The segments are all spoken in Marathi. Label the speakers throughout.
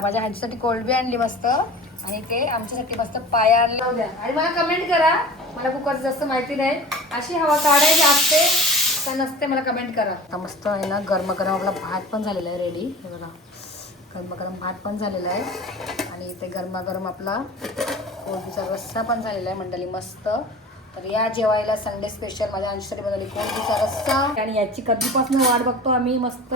Speaker 1: माझ्या ह्यांच्यासाठी कोल्ड बी आणली मस्त. आणि ते आमच्यासाठी मस्त पाया आणले. द्या. आणि मला कमेंट करा. मला कुकर जास्त माहिती नाही. अशी हवा काढायची असते का नसते मला कमेंट करा. आता मस्त आहे ना गरम गरम आपला भात पण झालेला आहे रेडी हे बघा. गरम गरम भात पण झालेला आहे. आणि इथे गरमागरम आपला कोळंबीचा रस्सा पण झालेला आहे मंडळी मस्त. तर या जेवायला संडे स्पेशल माझ्या अंशसाठी बनवली कोळंबीचा रस्सा. आणि याची कधीपासून वाट बघतो आम्ही मस्त.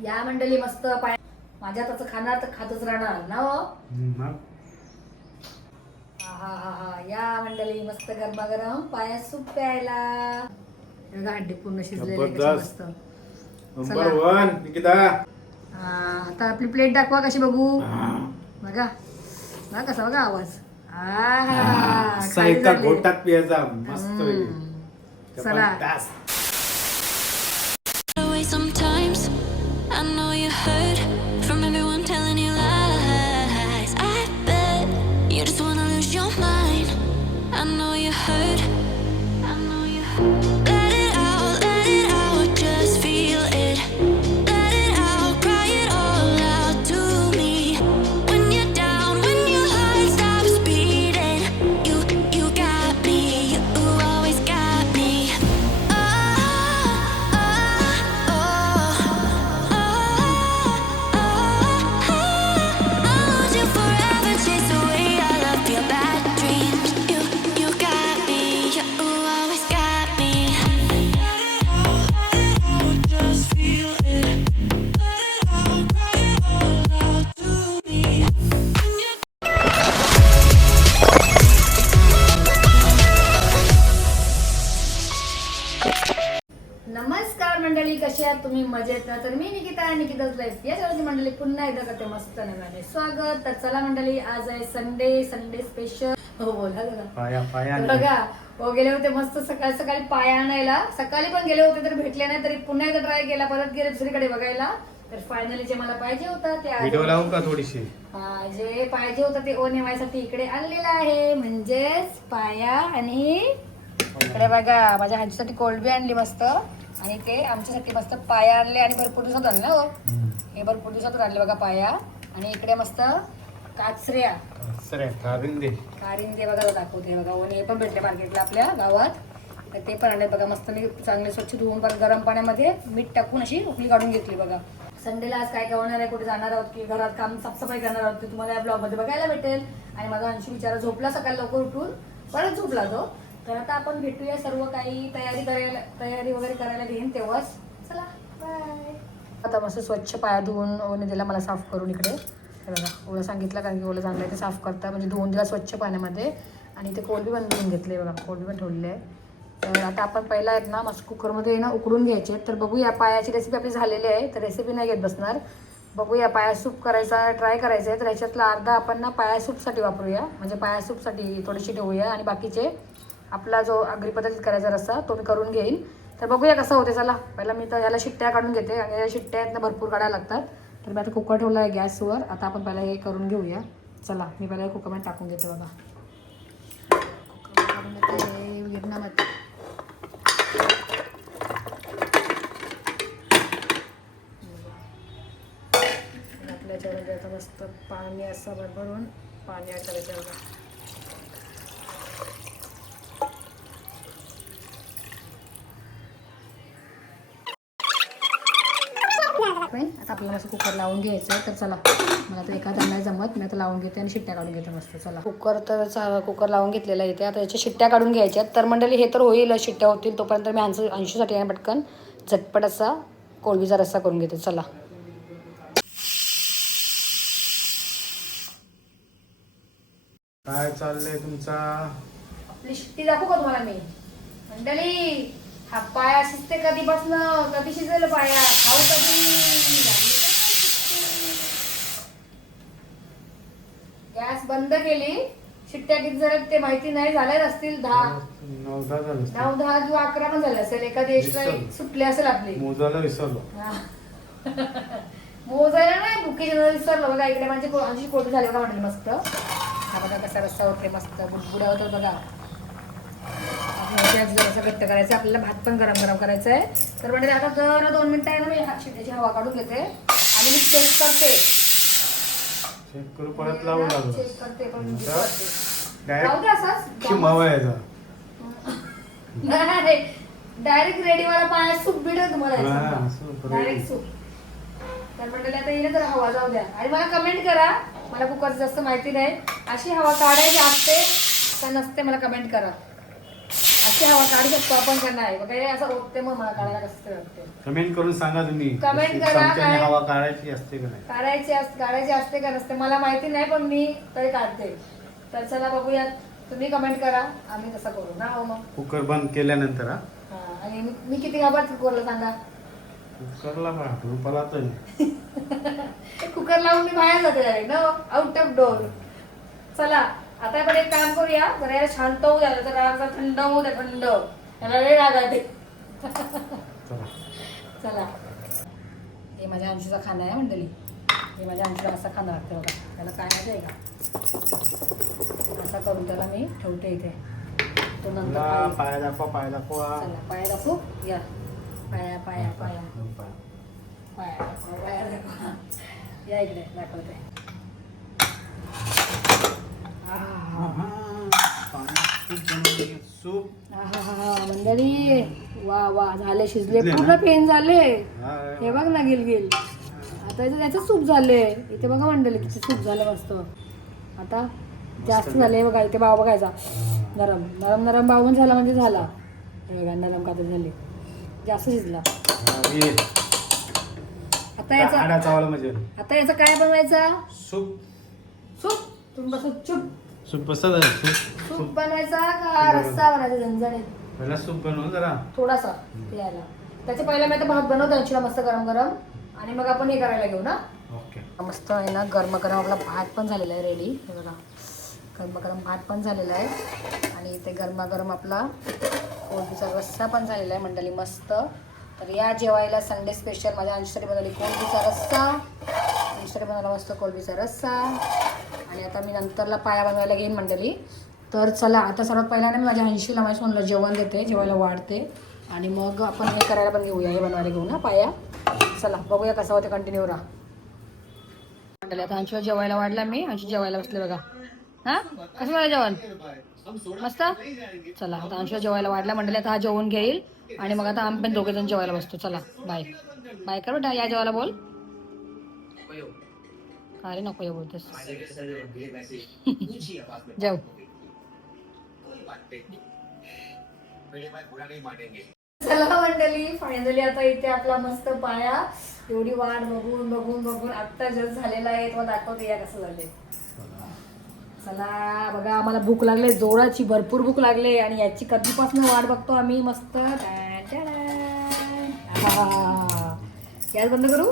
Speaker 1: या मंडळी मस्त पाय माझ्या त्याचं खाणार तर खातच राहणार ना हो आहाहाहा. या मंडळी मस्त गरमागरम पाया सूप प्यायला हे बघा, हड्डी पूर्ण शिजलेली. मस्त
Speaker 2: नंबर वन निकिता
Speaker 1: हा, आता आपली प्लेट दाखवा कशी बघू बघा बघा कसा बघा आवाज आहा, खाली झाले.
Speaker 2: घोटात पियाचा मस्त
Speaker 1: हम्म. चला.
Speaker 2: जबरदस्त.
Speaker 1: एकदा करते मस्त नव्याने. स्वागत. तर चला मंडळी आज आहे संडे संडे स्पेशल हो बोला बघा
Speaker 2: पाया पाया
Speaker 1: तर बघा हो गेले होते मस्त सकाळी सकाळी पाया आणायला. सकाळी पण गेले होते तर भेटले नाही तरी पुन्हा एकदा ट्राय केला परत गेले दुसरीकडे बघायला. तर फायनली जे मला पाहिजे होता ते आज-
Speaker 2: व्हिडिओ लावू का थोडीशी?
Speaker 1: हा, जे पाहिजे होतं ते ओ नेवायसाठी इकडे आणलेलं आहे. म्हणजेच पाया आणि इकडे बघा माझ्या ह्यांच्यासाठी कोल्ड बी आणली मस्त. आणि ते आमच्यासाठी मस्त पाया आणले आणि भरपूर दिवसात आणलं हो. हे भरपूर दिवसातून आणले बघा पाया. आणि इकडे मस्त काचऱ्या.
Speaker 2: कारिंदे.
Speaker 1: कारिंदे बघा दाखवते बघा. आणि हे पण भेटले मार्केटला आपल्या गावात. तर ते पण आणले बघा. मस्त मी चांगले स्वच्छ धुवून पण गरम पाण्यामध्ये मीठ टाकून अशी उकळी काढून घेतली बघा. संडेला आज काय काय होणार आहे? कुठे जाणार आहोत की घरात काम साफसफाई करणार आहोत ते तुम्हाला या ब्लॉगमध्ये बघायला भेटेल. आणि माझा अंशू बिचारा झोपला सकाळी लवकर उठून? परत झोपला तो. तर आता आपण भेटूया सर्व काही तयारी करायला तयारी वगैरे करायला घेईन तेव्हाच. चला बाय आता मस्त स्वच्छ पाया धुवून ओने दिला मला साफ करून इकडे. हे बघा ओला सांगितलं कारण की ओलं चांगलं आहे ते साफ करता. म्हणजे धुवून दिला स्वच्छ पाण्यामध्ये. आणि ते कोलबी पण धुवून घेतले बघा कोलबी पण ठेवलेली आहे. तर आता आपण पहिला आहेत ना मस्त कुकरमध्ये ना उकडून घ्यायचे. तर बघूया पायाची रेसिपी आपली झालेली आहे तर रेसिपी नाही घेत बसणार. बघूया पाया सूप करायचा ट्राय करायचा आहे तर ह्याच्यातला अर्धा आपण ना पाया सूपसाठी वापरूया. म्हणजे पाया सूपसाठी थोडीशी ठेवूया. आणि बाकीचे आपला जो आगरी पद्धतीत करायचा रस्सा तो मी करून घेईन. तर बघूया कसं होते चला. पहिला मी तर याला शिट्ट्या काढून घेते. आणि या शिट्ट्या आहेत ना भरपूर काढायला लागतात. तर मी आता कुकर ठेवला आहे गॅसवर. आता आपण पहिला हे करून घेऊया. चला मी पहिला कुकरमध्ये टाकून घेते बघा. कुकरमध्ये टाकून घेते गिरणामध्ये. आपल्या याच्यामध्ये आता मस्त पाणी असं भरभरून पाणी आटायचं बघा नाही, आता आपल्याला मस्त कुकर लावून घ्यायचं आहे तर चला. मला तर एखादा नाही जमत मी आता लावून घेते आणि शिट्ट्या काढून घेते मस्त चला. कुकर तर चा- कुकर लावून घेतलेला आहे इथे. आता याच्या शिट्ट्या काढून घ्यायच्या तर मंडळी हे तर होईल शिट्ट्या होतील तोपर्यंत मी अंशू अंशूसाठी आहे पटकन. झटपट असा कोळबीचा रस्सा करून घेते. चला.
Speaker 2: काय चाललंय तुमचा?
Speaker 1: आपली शिट्टी दाखवू का तुम्हाला मी? मंडळी! हा पाया शिजते कधीपासून? कधी शिजेल पाया? खाऊ कधी? गॅस बंद केली. शिट्ट्या किती झाल्यात ते माहिती नाही. झाल्या असतील दहा.
Speaker 2: नवदा झालं
Speaker 1: नऊ दहा किंवा अकरा पण झाले असेल. एखादी एक्स्ट्रा
Speaker 2: विसरलो.
Speaker 1: सुटली असेल आपली.
Speaker 2: मोजायला विसरलो.
Speaker 1: हा. मोजायला नाही बुकीचे विसरलो. बघा इकडे म्हणजे आमची कोटी झाली बघा म्हटली मस्त. हा बघा कसा रस्ता होते मस्त. बुडबुड्या होतो बघा. गॅस जरासा घट्ट करायचा आपल्याला भात पण गरम गरम करायचा आहे तर म्हणजे आता दर दोन मिनिटं आहे ना मी शिट्याची हवा काढून घेते. आणि मी चेक करते.
Speaker 3: चेक करू परत लावू लागलो
Speaker 1: चेक करते पण. राहू दे
Speaker 3: डायरेक्ट
Speaker 1: असाच नाही डायरेक्ट रेडीवाला पाण्यात सूप भेटेल तुम्हाला. डायरेक्ट सूप तर मंडळी आता येईल तर हवा जाऊ द्या. आणि मला कमेंट करा. मला कुकर जास्त माहिती नाही. अशी हवा काढायची असते का नसते मला कमेंट करा. अशी हवा काढू शकतो आपण का नाही बघा हे असं ओतते मग मला काढायला कसं तरी वाटते
Speaker 3: कमेंट करून सांगा तुम्ही.
Speaker 1: Comment
Speaker 3: कशी
Speaker 1: करा,
Speaker 3: चमच्याने
Speaker 1: काय?
Speaker 3: हवा काढायची असते का नाही?
Speaker 1: काढायची अस काढायची असते का नसते मला माहिती नाही पण मी तरी काढते. तर चला बघूया तुम्ही कमेंट करा. आम्ही तसं करू. ना हो मग.
Speaker 3: कुकर बंद केल्यानंतर हा?
Speaker 1: हा, आणि मी- मी किती घाबरत कुकरला सांगा.
Speaker 3: कुकरला पण
Speaker 1: कुकर लावून मी बाहेर जाते डायरेक्ट ना आउट ऑफ डोर चला. आता आपण एक काम करूया. जरा शांत होऊ द्या जरा थंड होऊ द्या थंड. याला लय राग आहे
Speaker 3: चला.
Speaker 1: हे माझ्या अंशीचा खाना आहे मंडळी. हे माझ्या अंशीला असा खाना लागते बघा. त्याला काय माहिती आहे का? असा करून त्याला मी ठेवते इथे. तो नंतर.
Speaker 3: पाया दाखवा पाया दाखवा.
Speaker 1: चला पाया दाखवू? या. पाया पाया पाया पाया. दाखवा, पाया. दाखवा. या इकडे दाखवते.
Speaker 3: सूप
Speaker 1: आहाहा, मंडळी वा वा झाले शिजले.
Speaker 3: शिजले
Speaker 1: पूर्ण
Speaker 3: ना?
Speaker 1: पेन झाले.
Speaker 3: हा,
Speaker 1: हे. बघ ना गिलगिल आता याचं त्याचं सूप झाले इथे बघा मंडळी किती सूप झालं मस्त. आता जास्त झाले. बघा इथे भाव बघायचा. नरम नरम नरम भाव पण झाला म्हणजे झाला. हे बघा नरम कातर झाले. जास्त शिजला.
Speaker 3: हा, ये.
Speaker 1: आता याचा
Speaker 3: आडा चावला म्हणजे.
Speaker 1: आता याचा काय बनवायचा?
Speaker 3: सूप.
Speaker 1: सूप. तुम्ही बस चूप.
Speaker 3: सूप बसत आहे, सूप?
Speaker 1: सूप बनवायचा का रस्सा बनवायचा? झणझणीत.
Speaker 3: पहिला सूप बनवून जरा.
Speaker 1: थोडासा यायला त्याच्या पहिला मी आता भात बनवतो यांची मस्त गरम गरम. आणि मग आपण हे करायला घेऊ ना?
Speaker 3: ओके.
Speaker 1: मस्त आहे ना गरम गरम आपला भात पण झालेला आहे रेडी हे बघा. गरम गरम भात पण झालेला आहे. आणि इथे गरमागरम आपला कोळंबीचा रस्सा पण झालेला आहे मंडळी मस्त. तर या जेवायला संडे स्पेशल माझ्या अंशसाठी बनवली कोळंबीचा रस्सा. अंशसाठी बनवला मस्त कोळंबीचा रस्सा. आणि आता मी नंतरला पाया बनवायला घेईन मंडळी. तर चला आता सर्वात पहिल्यांदा मी माझ्या ऐंशीला माझ्या सोनला जेवण देते जेवायला वाढते. आणि मग आपण हे करायला पण घेऊया हे बनवायला घेऊ ना पाया. चला बघूया कसं होतं कंटिन्यू राहा. मंडळी आता अंशूला जेवायला वाढला मी. अंशी जेवायला बसले बघा. हां? कसं झालं जेवण? मस्त? चला आता अंशूला जेवायला वाढला. मंडळी आता हा जेवण घेईल. आणि मग आता आम्ही पण दोघे जण जेवायला बसतो. चला बाय बाय कर? बेटा या जेवायला बोल. अरे नको ये बोलतेस. जेव चला मंडळी फायनली आता इथे आपला मस्त पाया. एवढी वाट बघून बघून बघून आत्ता जस्ट झालेला आहे तुम्हाला दाखवते या कसं झाले चला बघा आम्हाला भूक लागले जोराची भरपूर भूक लागले आणि याची कधीपासून वाट बघतो आम्ही मस्त. गॅस बंद करू?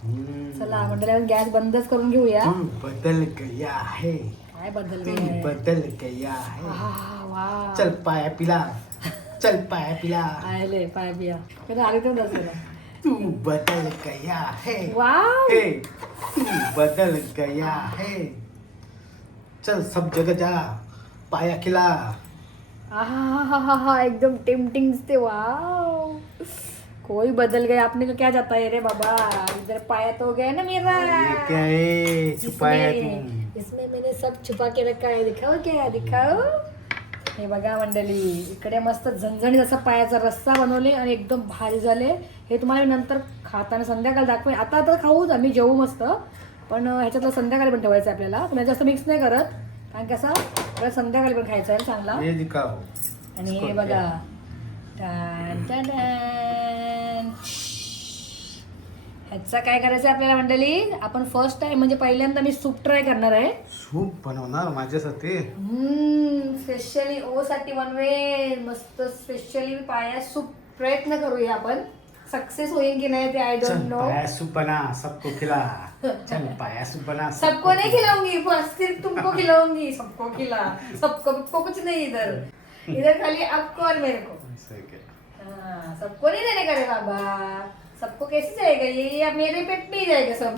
Speaker 1: चला मंडळी गॅस बंदच करून घेऊया.
Speaker 3: तू बदल गया है
Speaker 1: काय बदल
Speaker 3: तू
Speaker 1: गेलंय?
Speaker 3: बदल गया है
Speaker 1: आहा, वा.
Speaker 3: चल पाया पिला. चल पाया पिला.
Speaker 1: आले पाय बिया कधी आले तर
Speaker 3: तू बदल गया है
Speaker 1: वाव.
Speaker 3: हे तू बदल गया है चल सब जगह जा. पाया खिला.
Speaker 1: आहा एकदम टेम्पटिंग दिसते. वाव. कोई बदल गया आपने को क्या जाता है? रे बाबा इधर पाया तो हो गया ना मेरा।
Speaker 3: ये क्या है? छुपाया
Speaker 1: इसमें
Speaker 3: तू
Speaker 1: इसमें मैंने सब छुपा के रखा है दिखाओ क्या दिखाओ। हे बघा मंडळी इकडे मस्त झणझणीत असा पायाचा रस्सा बनवले आणि एकदम भारी झाले. हे तुम्हाला मी नंतर खाताना संध्याकाळी दाखवेन. आता तर खाऊच आम्ही जेवू मस्त. पण ह्याच्यातलं संध्याकाळी पण ठेवायचं आपल्याला. पण जास्त मिक्स नाही करत. कारण कसं संध्याकाळी पण खायचं आहे चांगला. आणि हे बघा. ह्याचं काय करायचं आपल्याला मंडळी? आपण फर्स्ट टाइम म्हणजे पहिल्यांदा मी सूप ट्राय करणार आहे.
Speaker 3: सूप बनवणार माझ्यासाठी?
Speaker 1: स्पेशली ओ साठी बनवेन मस्त स्पेशली पाया सूप प्रयत्न करूया आपण. सक्सेस होईल की नाही ते आय डोंट नो
Speaker 3: पाया सूप बना सबको खिला. चल पाया सूप बना
Speaker 1: सबको नहीं खिलाऊंगी बस सिर्फ तुमको खिलाऊंगी. सबको खिला. सबको सबको कुछ नहीं इधर. इधर खाली आपको और मेरे को. सबको नहीं देने का रे बाबा सबको कैसे जाएगा? ये मेरे पेट में ही जाएगा सब।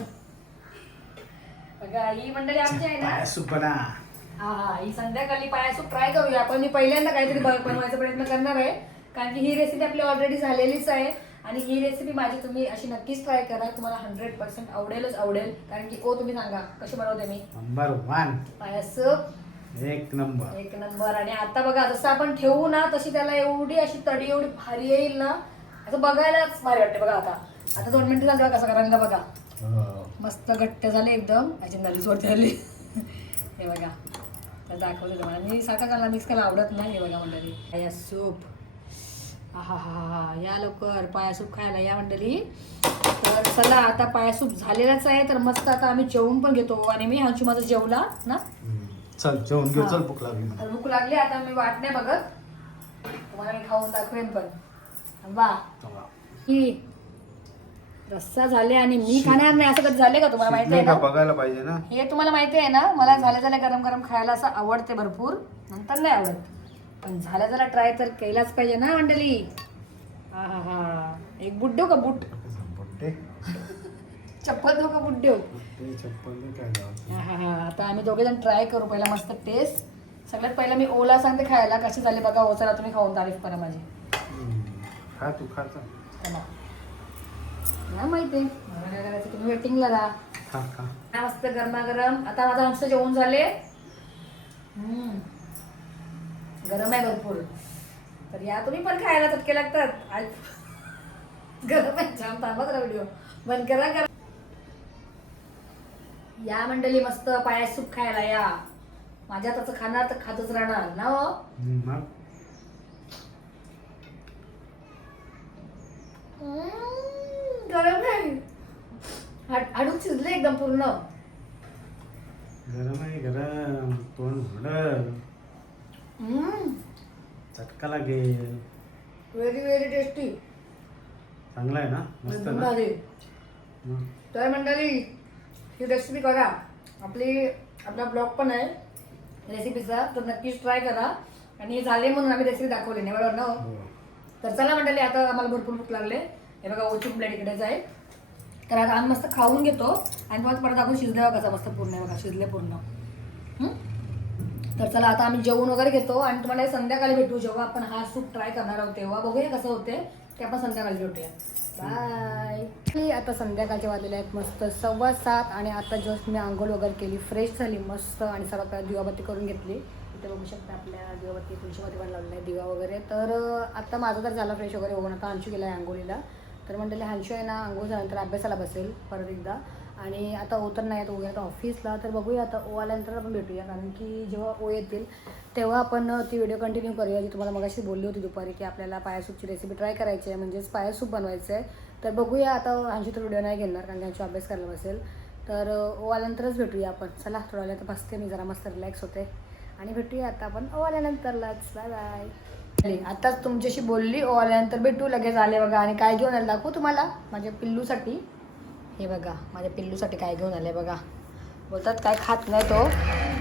Speaker 1: बघा ही मंडळी आमची आहे ना।
Speaker 3: पाया सूप बना।
Speaker 1: हा हा ही संध्याकाळी पायासूप ट्राय करूया. आपण मी पहिल्यांदा काहीतरी बनवायचा प्रयत्न करणार आहे. कारण की ही रेसिपी आपली ऑलरेडी झालेलीच आहे. आणि ही रेसिपी माझी तुम्ही अशी नक्कीच ट्राय करा. तुम्हाला हंड्रेड पर्सेंट आवडेलच आवडेल. कारण की ओ तुम्ही सांगा कशी बनवते मी?
Speaker 3: नंबर वन
Speaker 1: पायासूप
Speaker 3: एक नंबर.
Speaker 1: एक नंबर. आणि आता बघा जसं आपण ठेवू ना तशी त्याला एवढी अशी तडी एवढी भारी येईल ना असं बघायलाच भारी वाटते बघा आता. आता दोन मिनिटं झालं बघा कसं करायला बघा.
Speaker 3: हो.
Speaker 1: मस्त घट्ट झाले एकदम. माझी नलीच वरती आली. हे बघा. तर दाखवते तुम्हाला. मी साखर काला मिक्स करायला आवडत नाही हे बघा मंडळी. पाया सूप. हा हा हा हा या लवकर पाया सूप खायला या मंडळी. तर चला आता पाया सूप झालेलाच आहे तर मस्त आता आम्ही जेवून पण घेतो. आणि मी हंचू माझा जेवला ना.
Speaker 3: चल जेवण घेऊ. चल भूक लागली मला.
Speaker 1: तर भूक लागली आता मी वाट नाही बघत. तुम्हाला मी खाऊन दाखवेन पण. वा
Speaker 3: चला.
Speaker 1: ही रस्सा झाले आणि मी खाणार नाही असं कधी झाले का तुम्हाला माहिती आहे
Speaker 3: शिजलंय
Speaker 1: ना?
Speaker 3: का बघायला पाहिजे ना.
Speaker 1: हे तुम्हाला माहिती आहे ना मला झाल्या झाल्या गरम गरम खायला असं आवडते भरपूर. नंतर नाही आवडत. पण झाल्या झाल्या ट्राय तर केलाच पाहिजे ना मंडळी? हा हा हा एक बुड्डो का बुट?
Speaker 3: बुट्टे
Speaker 1: चप्पल दो का बुड्डो
Speaker 3: काय.
Speaker 1: हा हा हा. आता आम्ही दोघे जण ट्राय करू पहिला मस्त टेस्ट सगळ्यात पहिला मी ओला सांगते खायला. कसे झाले बघा चला तुम्ही खाऊन तारीफ करा माझी.
Speaker 3: हम्म. खा तू खा चल.
Speaker 1: चला. नाही माहिती. मला काय करायचं तुम्ही वेटिंगला राहा.
Speaker 3: खा खा.
Speaker 1: हा मस्त गरमागरम. आता माझं मस्त जेवण झाले. हम्म. गरम आहे भरपूर. तर या तुम्ही पण खायला चटके लागतात. आय- गरम आहे. छान थांबा जरा व्हिडिओ बंद करा करा. या मंडळी मस्त पाया सूप खायला या. माझ्या त्याचं खाणार तर खातच राहणार ना हो?
Speaker 3: मग
Speaker 1: हम्म, गरम आहे. हाड- हाडूक शिजले एकदम पूर्ण.
Speaker 3: गरम आहे गरम. तोंड भरलं
Speaker 1: हम्म.
Speaker 3: चटका लागेल.
Speaker 1: व्हेरी व्हेरी टेस्टी
Speaker 3: चांगला आहे ना? मस्त ना?
Speaker 1: भारी. तर मंडळी ही रेसिपी करा. आपली आपला ब्लॉग पण आहे रेसिपीचा. तर नक्कीच ट्राय करा. आणि झाले म्हणून आम्ही रेसिपी दाखवली नाही बरोबर ना हो?
Speaker 3: हो.
Speaker 1: तर चला मंडळी आता आम्हाला भरपूर भूक लागले. हे बघा ओचून प्लेट इकडेच आहे तर आता आम्ही मस्त खाऊन घेतो. आणि तुम्हाला परत दाखवून शिजले बघा कसं मस्त पूर्ण बघा शिजले पूर्ण? तर चला आता आम्ही जेवण वगैरे घेतो. आणि तुम्हाला संध्याकाळी भेटू जेव्हा आपण हा सूप ट्राय करणार आहोत तेव्हा. बघूया कसं होते ते आपण संध्याकाळी भेटूया. बाय आता संध्याकाळचे वाजलेले आहेत मस्त. सव्वा सात आणि आता जस्ट मी आंघोळ वगैरे केली. फ्रेश झाली मस्त आणि सर्वात पहिला दिवाबत्ती करून घेतली. इथे बघू शकता आपल्या दिवाबत्ती तुळशीमध्ये पण लावलेला आहे दिवा वगैरे. तर आता माझं तर झालं फ्रेश वगैरे होऊन आता अंशू गेला आहे आंघोळीला. तर म्हणलेले हांशू आहे ना आंघोळ झाल्यानंतर अभ्यासाला बसेल परत एकदा. आणि आता ओ तर नाही तो आता ऑफिसला तर बघूया आता ओ आल्यानंतर आपण भेटूया. कारण की जेव्हा ओ येतील तेव्हा आपण ती व्हिडिओ कंटिन्यू करूया. जी तुम्हाला मगाशी बोलली होती दुपारी की आपल्याला पायासूपची रेसिपी ट्राय करायची आहे म्हणजेच पायासूप बनवायचं आहे तर बघूया आता ह्यांची तर व्हिडिओ नाही घेणार कारण त्यांची अभ्यास करायला बसेल. तर ओ आल्यानंतरच भेटूया आपण. चला थोड्या तर बसते मी. जरा मस्त रिलॅक्स होते. आणि भेटूया आता आपण ओ आल्यानंतरलाच. बाय बाय आताच तुमच्याशी बोलली ओ आल्यानंतर भेटू लगेच आले बघा. आणि काय घेऊन आले दाखवू तुम्हाला? माझ्या पिल्लूसाठी. हे बघा माझ्या पिल्लूसाठी काय घेऊन आले बघा. बोलतात काय खात नाही तो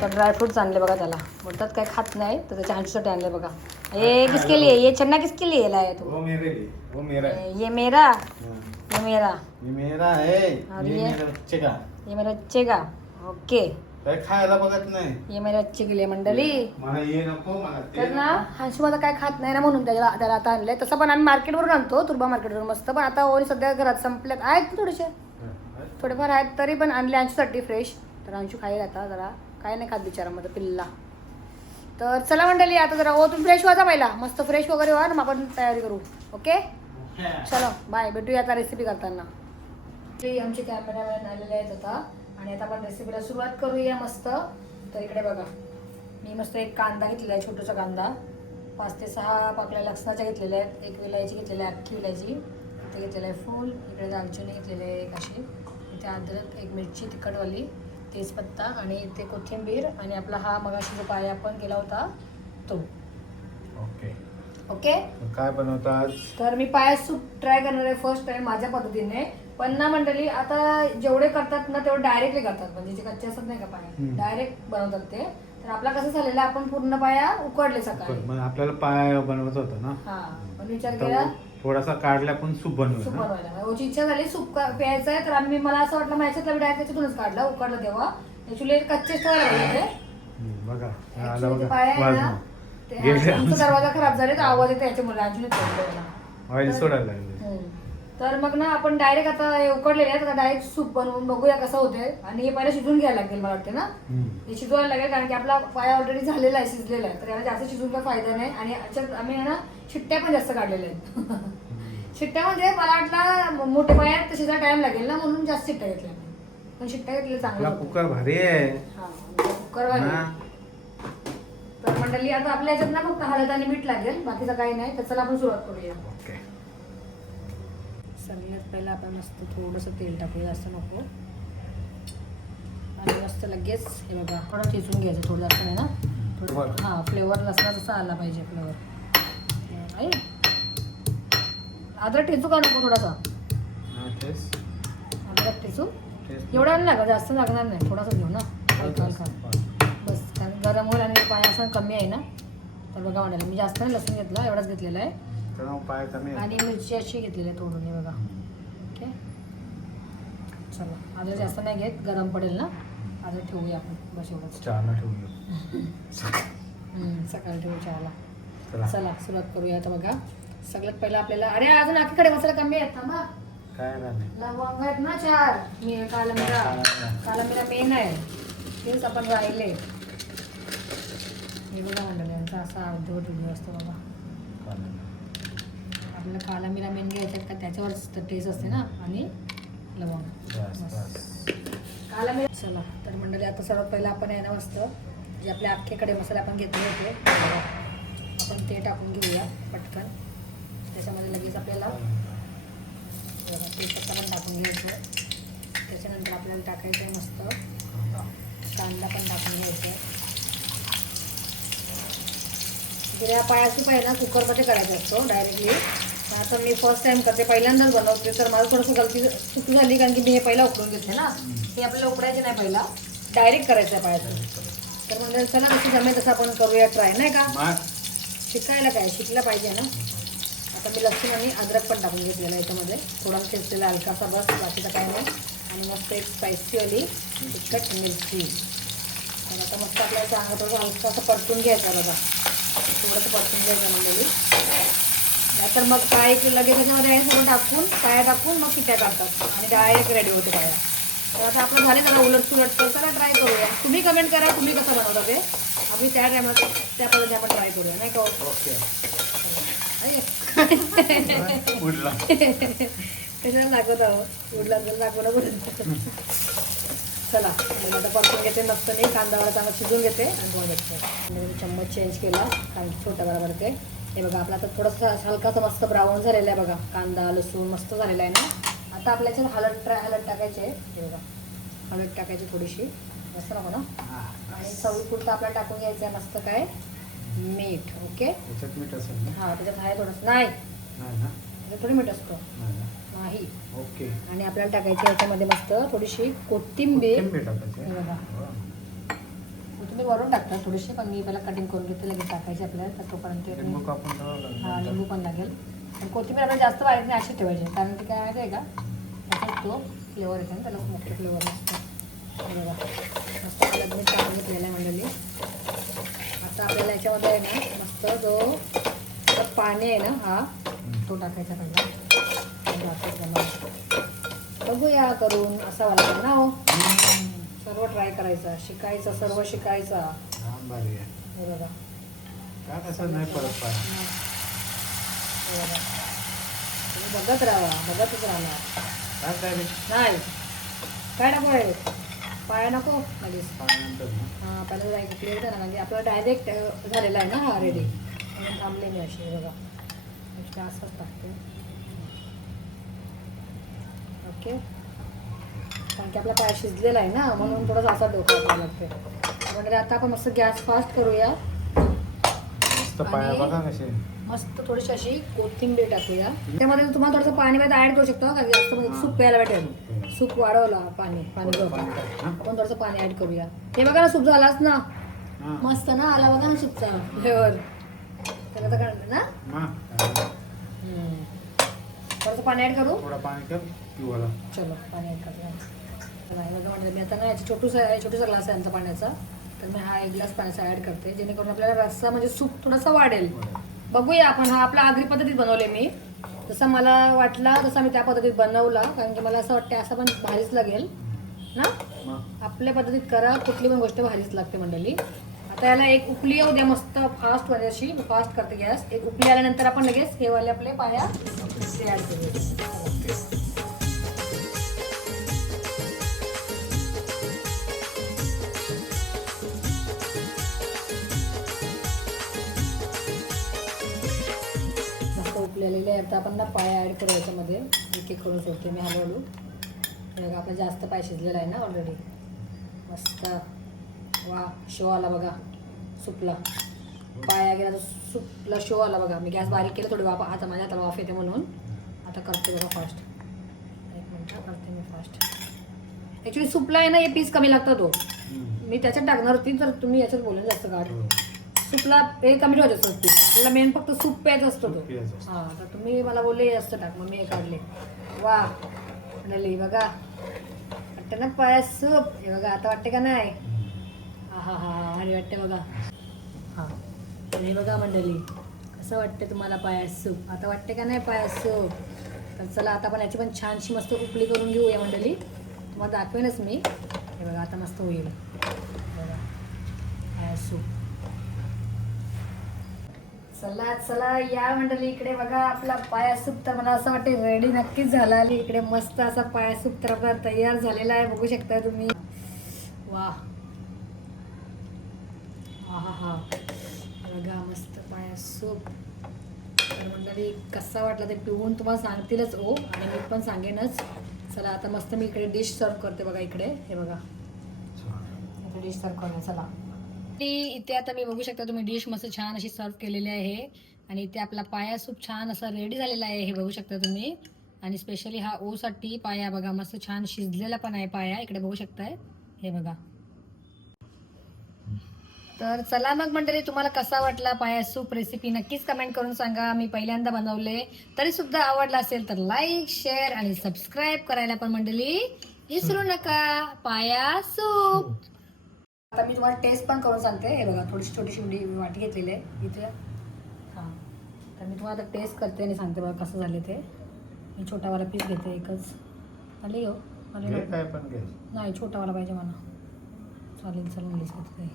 Speaker 1: तर ड्रायफ्रूट्स आणले बघा त्याला. बोलतात काय खात नाही तर त्याच्या हांचीसाठी आणले बघा. ये किसके लिए? ये छन्ना किसके लिए लाया तू?
Speaker 3: वो मेरे लिए वो मेरा है।
Speaker 1: ये मेरा?
Speaker 3: हाँ.
Speaker 1: ये मेरा?
Speaker 3: ये मेरा है।
Speaker 1: और
Speaker 3: ये
Speaker 1: ये?
Speaker 3: मेरे बच्चे का।
Speaker 1: ये मेरा अच्छे का? ओके।
Speaker 3: काय खायला बघत नाही।
Speaker 1: ये मेरे अच्छे के लिए मंडळी
Speaker 3: मला ये नको मला ते
Speaker 1: तर ना हांशी माझा काय खात नाही ना म्हणून त्याला त्याला आता आणलंय. तसं पण आम्ही मार्केटवरून आणतो तुर्बा मार्केटवरून मस्त. पण आता ओरी सध्या घरात संपल्यात. आहेत थोडेसे. थोडेफार आहेत तरी पण आणले अंशूसाठी फ्रेश तर अंशू खाईल आता जरा. काय नाही खात बिचारामध्ये पिल्ला. तर चला मंडळी आता जरा ओ तुम्ही फ्रेश व्हायचा पहिला. मस्त फ्रेश वगैरे व्हा ना मग आपण तयारी करू. ओके चलो बाय भेटूया आता रेसिपी करताना. आमचे कॅमेरामॅन आलेले आहेत आता. आणि आता आपण रेसिपीला सुरुवात करूया मस्त. तर इकडे बघा. मी मस्त एक कांदा घेतलेला आहे छोटासा कांदा. पाच ते सहा पाकळ्या लसणाच्या घेतलेल्या आहेत. एक विलायची घेतलेली आहे अख्खी विलायची. इथे घेतलेलं आहे फूल. इकडे दालचिनी घेतलेली आहे एक अशी. इथे अद्रक एक मिरची तिखटवाली तेजपत्ता आणि इथे कोथिंबीर आणि आपला हा मगाशी जो पाय आपण केला होता तो.
Speaker 3: ओके.
Speaker 1: ओके?
Speaker 3: काय बनवतो आज?
Speaker 1: तर मी पाया सूप ट्राय करणार आहे फर्स्ट टाइम माझ्या पद्धतीने. पण ना मंडळी आता जेवढे करतात ना तेवढे डायरेक्टली करतात. म्हणजे जे कच्चे असतात नाही का पाया. डायरेक्ट बनवतात ते. तर आपला कसं झालेलं आपण पूर्ण पाया उकडले सकाळी.
Speaker 3: मग आपल्याला पाय बनवत होतं ना?
Speaker 1: हा. पण विचार केला.
Speaker 3: थोडासा काढला पण सूप
Speaker 1: सूप बनवायला. ओची इच्छा झाली सूप का- प्यायचं आहे तर आम्ही मला असं वाटलं माझ्यातला डायरेक्ट त्याच्यातूनच काढला उकडला तेव्हा. ऍक्च्युली कच्चेच ठेवायला
Speaker 3: हम्म, बघा हा, आला
Speaker 1: Actually ते
Speaker 3: बघा
Speaker 1: पाय आहे ना. ते
Speaker 3: गेले
Speaker 1: आमचा दरवाजा खराब झाले तर आवाज येतो याच्या मुलं अजून येतो
Speaker 3: ऑइल सोडायला लागले.
Speaker 1: हम्म. तर मग ना आपण डायरेक्ट आता हे उकडलेले आहेत आता डायरेक्ट सूप बनवून बघूया कसं होते आणि हे पहिलं शिजून घ्यायला लागेल मला वाटतं ना. हे शिजवायला लागेल कारण की आपला पाय ऑलरेडी झालेला आहे शिजलेला आहे. तर याला जास्त शिजून काय फायदा नाही. आणि याच्यात आम्ही ना शिट्ट्या पण जास्त काढलेल्या आहेत. शिट्ट्या म्हणजे मला वाटलं मोठे पाय आहेत तर शिजायला टाइम लागेल ना म्हणून जास्त शिट्ट्या घेतल्या. पण शिट्ट्या घेतलेल्या
Speaker 3: आपला
Speaker 1: चांगल्या
Speaker 3: कुकर भारी आहे.
Speaker 1: कुकर
Speaker 3: ना
Speaker 1: तर मंडळी आता आपल्या याच्यात ना फक्त हळद आणि मीठ लागेल. बाकीचं काही नाही. तर चला आपण सुरुवात करूया. सगळ्यात पहिला आपण मस्त थोडंसं तेल टाकूया जास्त नको. आणि मस्त लगेच हे बघा थोडं ठेचून घ्यायचं थोडं जास्त नाही ना? थोडं. हां फ्लेवर लसणाचा जसा आला पाहिजे फ्लेवर आहे अद्रक ठेचू का नको थोडासा? अद्रक ठेचू?
Speaker 3: तेच.
Speaker 1: एवढा नाही लागत जास्त लागणार नाही. थोडासा घेऊ ना? हलका हलका बस कारण गरम होईल आणि पाणी असं कमी आहे ना? तर बघा म्हणाले मी जास्त नाही लसूण घेतला एवढाच घेतलेला आहे.
Speaker 3: तर मग पाय कमी आहे.
Speaker 1: आणि मिरची अशी घेतलेली आहे तोडून हे बघा. ओके? चला आता जास्त नाही घेत गरम पडेल ना? आता ठेवूया आपण बस एवढंच
Speaker 3: चहाला ठेवूया.
Speaker 1: हम्म, सकाळी ठेवू चहाला.
Speaker 3: चला.
Speaker 1: चला सुरुवात करूया आता बघा. सगळ्यात पहिलं आपल्याला अरे अजून आखीकडे मसाला कमी आहेत थांबा.
Speaker 3: काय
Speaker 1: लवंग आहेत ना चार? मी काला मिरा काला मिरा मेन आहे. तेच आपण राहिले. हे बघा मंडळी यांचा असा अर्धवट व्हिडिओ असतो बघा. आपल्याला काला मिरा मेन घ्यायच्यात का त्याच्यावरच टेस्ट असते ना? आणि लवंग. काला मिरा चला तर मंडळी आता सर्वात पहिलं आपण ना मस्त जे आपले अख्खेकडे मसाले आपण घेतले होते आपण ते टाकून घेऊया पटकन. त्याच्यामध्ये लगेच आपल्याला तेजपत्ता पण टाकून घ्यायचं. त्याच्यानंतर आपल्याला टाकायचं आहे मस्त. कांदा पण टाकून घ्यायचा आहे. गिऱ्या पायाची पाय ना कुकरमध्ये करायचा असतो डायरेक्टली आता मी फर्स्ट टाइम करते पहिल्यांदाच बनवते. तर मला थोडंसं गलती चुकी झाली कारण की मी हे पहिला उकडून घेतले ना. हे आपल्याला उकडायचे नाही पहिला. डायरेक्ट करायचं आहे पायाचं तर म्हणजे चला कसं जमेल तसं आपण करूया ट्राय नाही का? शिकायला काय? शिकलं पाहिजे ना. आता मी लसूण आणि अद्रक पण टाकून घेतलेलं याच्यामध्ये. थोडा ठेचलेला हलकासा बस बाकीचा काय नाही. आणि मस्त एक स्पायसीवाली तिखट मिरची. तर आता मस्त आपल्याला चांगलं थोडं हलकं असं परतून घ्यायचं बघा. थोडंसं परतून घ्यायचं मंडळी नाहीतर मग काय लगेच त्याच्यामध्ये हे सगळं टाकून पाया टाकून मग शिट्ट्या काढतात आणि डायरेक्ट रेडी होते पाया तर आता आपलं झाले जरा उलट सुलट तर चला ट्राय करूया. तुम्ही कमेंट करा तुम्ही कसं बनवता ते. आम्ही त्या टायमात त्या पद्धतीने आपण ट्राय करूया नाही का? त्याच्याला दाखवत आहोत उडला तर दाखवलं बरं चला. आता परतून घेते मस्त मी कांदावर चांगला शिजून घेते. आणि चम्मच चेंज केला कारण छोटा बरोबर ते. हे बघा आपला आता थोडंसं हलकासा मस्त ब्राऊन झालेला आहे बघा. कांदा लसूण मस्त झालेला आहे ना. आता आपल्या याच्यात हळद ट्राय हळद टाकायची आहे. हे बघा हळद टाकायची थोडीशी. मस्त नको ना? आणि चवीपुरतं आपल्याला टाकून घ्यायचं आहे मस्त काय? मीठ ओके?
Speaker 3: मीठ असेल
Speaker 1: हां त्याच्यात आहे थोडंसं. नाही. त्याच्यात थोडी मीठ असतं.
Speaker 3: नाही ओके.
Speaker 1: आणि आपल्याला टाकायची याच्यामध्ये मस्त थोडीशी कोथिंबीर. बघा. तुम्ही वरून टाकता थोडीशी पण मी पहिला कटिंग करून घेते लगेच टाकायची आपल्याला तर तोपर्यंत. हा लिंबू पण लागेल. आणि कोथिंबीर आपल्याला जास्त वाढत नाही अशी ठेवायची. कारण की काय माहिती आहे का? त्याच्यात तो फ्लेवर येतो ना त्याला मोठे फ्लेवर असतो. मस्त मीठ टाकून घेतलेलं आहे मंडळी. आता आपल्याला याच्यामध्ये आहे ना मस्त जो पाणी आहे ना हा तो टाकायचा पहिला. बघूया करून असा वाटतं ना हो. सर्व ट्राय करायचा शिकायचं सर्व शिकायचा.
Speaker 3: हा, भारी आहे.
Speaker 1: हे बघा.
Speaker 3: नाही परत
Speaker 1: हे बघा. तुम्ही बघत राहा बघतच राहा
Speaker 3: काय काय रे?
Speaker 1: नाही. काय नको आहे? पाया नको लगेच.
Speaker 3: पाण्यानंतर ना.
Speaker 1: हां पहिला जायचं क्लिअर झाला म्हणजे आपला डायरेक्ट झालेला आहे ना हा रेडी म्हणून थांबले मी अशी हे बघा. नुसतं असंच टाकते ओके. कारण की आपला पाय शिजलेला आहे ना म्हणून थोडंसं असा डोका वापरावा लागते म्हणजे आता आपण मस्त गॅस फास्ट करूया.
Speaker 3: मस्त पाया
Speaker 1: आणि-
Speaker 3: बघा कसे.
Speaker 1: मस्त थोडीशी अशी कोथिंबीर टाकूया. त्यामध्ये तुम्हाला थोडंसं पाणी मध्ये ऍड करू शकतो कारण जास्त म्हणजे सूप प्यायला भेटेल. सूप वाढवला पाणी पाणी? आपण थोडंसं पाणी ऍड करूया. हे बघा ना सूप झालाच ना?
Speaker 3: हा.
Speaker 1: मस्त ना आला बघा ना सूपचा. फ्लेवर त्याला तर कळलं ना. थोडंसं पाणी ऍड करू.
Speaker 3: थोडं पाणी कर
Speaker 1: चलो पाणी ऍड करूया. चला नाही. बघा म्हणजे मी आता ना याचा छोटूसा छोटूसा ग्लास आहे आमचा पाण्याचा. तर मी हा एक ग्लास पाण्याचा ॲड करते जेणेकरून आपल्याला रस्सा म्हणजे सूप थोडासा वाढेल. बघूया आपण हा आपल्या आगरी पद्धतीत बनवले मी. जसा मला वाटला तसा मी त्या पद्धतीत बनवला. कारण की मला असं वाटतं असं पण भारीच लागेल. ना? आपल्या पद्धतीत करा कुठली पण गोष्ट भारीच लागते मंडळी. आता याला एक उकली येऊ दे मस्त फास्टमध्ये अशी. फास्ट करते गॅस. एक उकली आल्यानंतर आपण लगेच हे वाले आपले पाया ॲड करूया. मस्त उकलेलेले आहे आता आपण ना पाया ॲड करू याच्यामध्ये. एक एक करून सोडते मी हळूहळू. बघा आपला जास्त पाय शिजलेला आहे ना ऑलरेडी मस्त. वा शो आला बघा. सुपला. पाया गेला तर सुपला शो आला बघा. मी गॅस बारीक केलं थोडी वाफ आता माझ्या हाताला वाफ येते म्हणून. आता करते बघा फास्ट एक मिनटं करते मी फास्ट ॲक्च्युली सुपला आहे ना हे पीस कमी लागतात तो. मी त्याच्यात टाकणार होती तर तुम्ही याच्यात बोलून जास्त गाठ.
Speaker 3: हो.
Speaker 1: सूपला हे कमी ठेवायचं असतं आपल्याला मेन फक्त सूप प्यायचं असतो तो.
Speaker 3: प्यायचं असतं.
Speaker 1: हां तर तुम्ही मला बोलले हे असतं टाक. मग मी हे काढले. वा. म्हणाली बघा. वाटतं ना पाया सूप. हे बघा आता वाटते का नाही? हा हा हा अरे वाटते बघा. हां. हे बघा मंडळी कसं वाटते तुम्हाला पाया सूप? आता वाटते का नाही पाया सूप? तर चला आता आपण याची पण छानशी मस्त उकळी करून घेऊया मंडळी. तुम्हाला दाखवेनच मी. हे बघा आता मस्त होईल. बघा. पाया सूप. चला चला या मंडळी इकडे बघा आपला पाया सूप तर मला असं वाटतं रेडी नक्कीच झाला. आणि इकडे मस्त असा पाया सूप तर आपला तयार झालेला आहे बघू शकता तुम्ही. वा. हा हा. हा बघा मस्त पाया सूप तर मंडळी कसा वाटला ते पिऊन तुम्हाला सांगतीलच ओ आणि मी पण सांगेनच. चला आता मस्त मी इकडे डिश सर्व करते बघा इकडे. हे बघा. डिश सर्व करूया चला. ती इथे आता मी बघू शकता तुम्ही डिश मस्त छान अशी सर्व केलेली आहे. आणि इथे आपला पाया सूप छान असा रेडी झालेला आहे हे बघू शकता तुम्ही. आणि स्पेशली हा ओसाठी पाया बघा मस्त छान शिजलेला पण आहे पाया. इकडे बघू शकताय. हे बघा. तर चला मग मंडळी तुम्हाला कसा वाटला पाया सूप रेसिपी नक्कीच कमेंट करून सांगा. मी पहिल्यांदा बनवले तरी सुद्धा आवडला असेल तर लाईक शेअर आणि सबस्क्राईब करायला पण मंडळी विसरू नका. पाया सूप. आता मी तुम्हाला टेस्ट पण करून सांगते. हे बघा थोडीशी छोटीशी उडी वाटी घेतलेली आहे. इथे. हां. तर मी तुम्हाला आता टेस्ट करते आणि सांगते बघा कसं झाले ते. मी छोटावाला पीस घेते एकच. आली हो. आली
Speaker 3: घे? काय पण घे.
Speaker 1: नाही छोटावाला पाहिजे मला. चालेल चालेल मीच घेते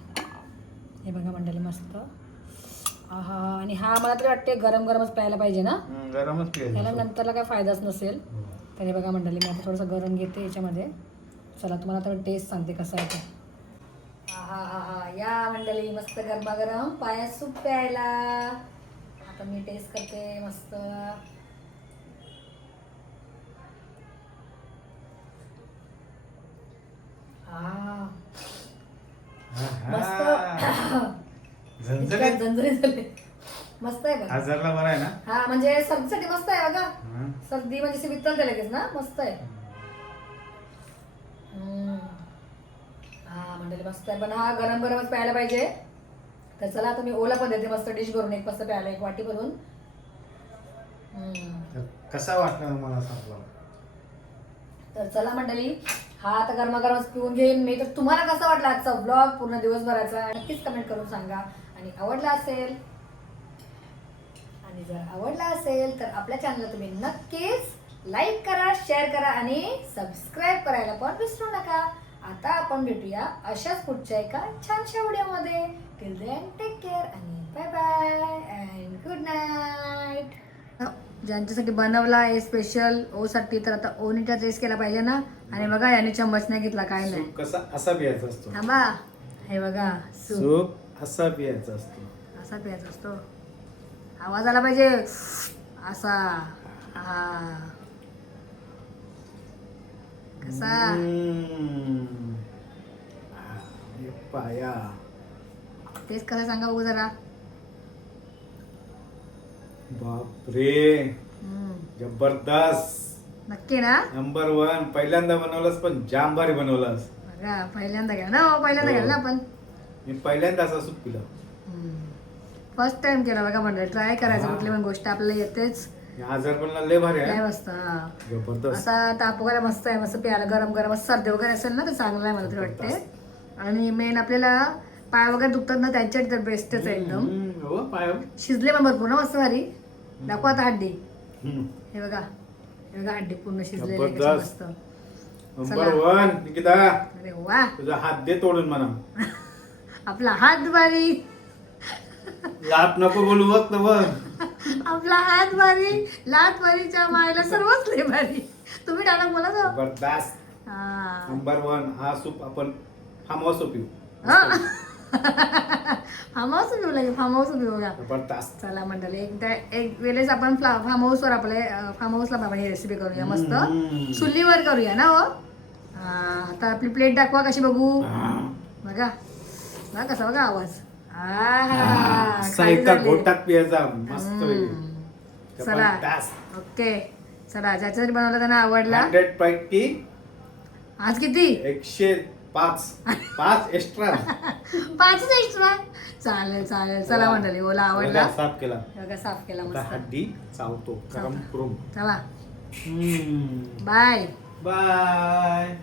Speaker 1: हे बघा मंडळी मस्त. आहा आणि हा मला तरी वाटते गरम गरमच प्यायला पाहिजे ना?
Speaker 3: हम्म, गरमच
Speaker 1: त्याला
Speaker 3: प्यायचं
Speaker 1: नंतरला काय फायदाच नसेल.
Speaker 3: हो.
Speaker 1: तर हे बघा मंडळी मी आता थोडंसं गरम घेते याच्यामध्ये. चला तुम्हाला आता टेस्ट सांगते कसं आहे ते. हा हा हा. या मंडळी मस्त गरमागरम. पाया सूप प्यायला. आता मी टेस्ट करते मस्त. हा. मस्त.
Speaker 3: आहा. झणझणीत.
Speaker 1: झाले. मस्त आहे बघा.
Speaker 3: बरा आहे ना?
Speaker 1: हा म्हणजे सर्दीसाठी मस्त आहे बघा. सर्दी म्हणजे अशी वित्तल लगेच ना? मस्त आहे. हा म्हणजे मस्त आहे. पण हा गरम गरमच प्यायला पाहिजे. तर चला आता मी ओला पण देते. मस्त डिश भरून एक मस्त प्यायला एक वाटी भरून.
Speaker 3: तर कसा वाटला मला सांगा.
Speaker 1: तर चला मंडळी. हा आता गरमागरमच पिऊन घेईन मी. तर तुम्हाला कसा वाटला आजचा ब्लॉग पूर्ण दिवसभराचा. नक्कीच कमेंट करून सांगा. आणि आवडला असेल आणि जर आवडला असेल तर आपल्या चॅनलला तुम्ही नक्कीच लाईक करा शेअर करा आणि सबस्क्राईब करायला पण विसरू नका. आता आपण भेटूया अशाच पुढच्या एका छानशा व्हिडिओमध्ये. टिल देन टेक केअर आणि bye bye and good night ज्यांच्यासाठी बनवला आहे स्पेशल ओसाठी तर आता ओनीचा टेस्ट केला पाहिजे ना. आणि बघा याने चम्मच नाही घेतला काय नाही.
Speaker 3: कसा असा प्यायचा असतो.
Speaker 1: थांबा. हे बघा सूप.
Speaker 3: सूप असा प्यायचा असतो.
Speaker 1: असा प्यायचा असतो. आवाज आला पाहिजे. असा. हा. कसा?
Speaker 3: हे पाया.
Speaker 1: टेस्ट कसा सांगा बघू जरा.
Speaker 3: बापरे. जबरदस्त.
Speaker 1: नक्की ना?
Speaker 3: नंबर वन पहिल्यांदा बनवलास पण जाम भारी बनवलास.
Speaker 1: बघा पहिल्यांदा घ्या ना हो, पहिल्यांदा
Speaker 3: हो.
Speaker 1: घ्या ना आपण?
Speaker 3: मी पहिल्यांदा असा सूप पिला.
Speaker 1: फर्स्ट टाइम केला बघा म्हणजे ट्राय करायचं
Speaker 3: हा.
Speaker 1: कुठली पण गोष्ट आपल्याला येतेच.
Speaker 3: हे आजार पण लय भारी आहे.
Speaker 1: मस्त हा.
Speaker 3: जबरदस्त.
Speaker 1: असा ताप वगैरे मस्त आहे मस्त प्यायला गरम गरम असं सर्दी वगैरे असेल ना तर चांगलं आहे मला तरी वाटते आणि मेन आपल्याला पाय वगैरे दुखतात ना त्यांच्यासाठी तर बेस्टच आहे एकदम.
Speaker 3: हम्म, हो पाय.
Speaker 1: शिजले पण भरपूर ना मस्त भारी. दाखवा आता हड्डी.
Speaker 3: हम्म.
Speaker 1: हे बघा हे बघा हड्डी पूर्ण शिजलेली आहे कशी
Speaker 3: जबरदस्त.
Speaker 1: मस्त.
Speaker 3: Number one Nikita.
Speaker 1: अरे वा.
Speaker 3: तुझा हात दे तोडून म्हणा.
Speaker 1: आपला हात भारी.
Speaker 3: लाट नको बोलू बघ तर बघ.
Speaker 1: आपला हात भारी लात भारीच्या मायला सर्वच लय भारी. तुम्ही डायलॉग बोला
Speaker 3: जबरदस्त.
Speaker 1: हा.
Speaker 3: नंबर वन हा सूप आपण फार्म हाऊस पिऊ
Speaker 1: फार्म हाऊस घेऊ लागेल फार्म हाऊस घेऊ
Speaker 3: जबरदस्त.
Speaker 1: चला मंडळी एकदा एक वेळेस आपण फार्म हाऊसवर आपले फार्म हाऊसला बाबा ही रेसिपी करूया मस्त. चुलीवर करूया ना हो? हा, आता आपली प्लेट दाखवा कशी बघू. बघा. बघा कसा बघा आवाज. झाली.
Speaker 3: घोटात पियाचा मस्त.
Speaker 1: चला. ओके. चला ज्याच्यासाठी बनवला त्यांना आवडला.
Speaker 3: हंड्रेड पैकी
Speaker 1: आज किती?
Speaker 3: एकशे पाच. पाच एक्स्ट्रा
Speaker 1: पाचच एक्स्ट्रा चालेल चालेल. चला मंडळी ओला आवडला.
Speaker 3: साफ केला.
Speaker 1: बघा साफ केला मस्त.
Speaker 3: हड्डी चावतो. गरम करून.
Speaker 1: चला. बाय.
Speaker 3: बाय.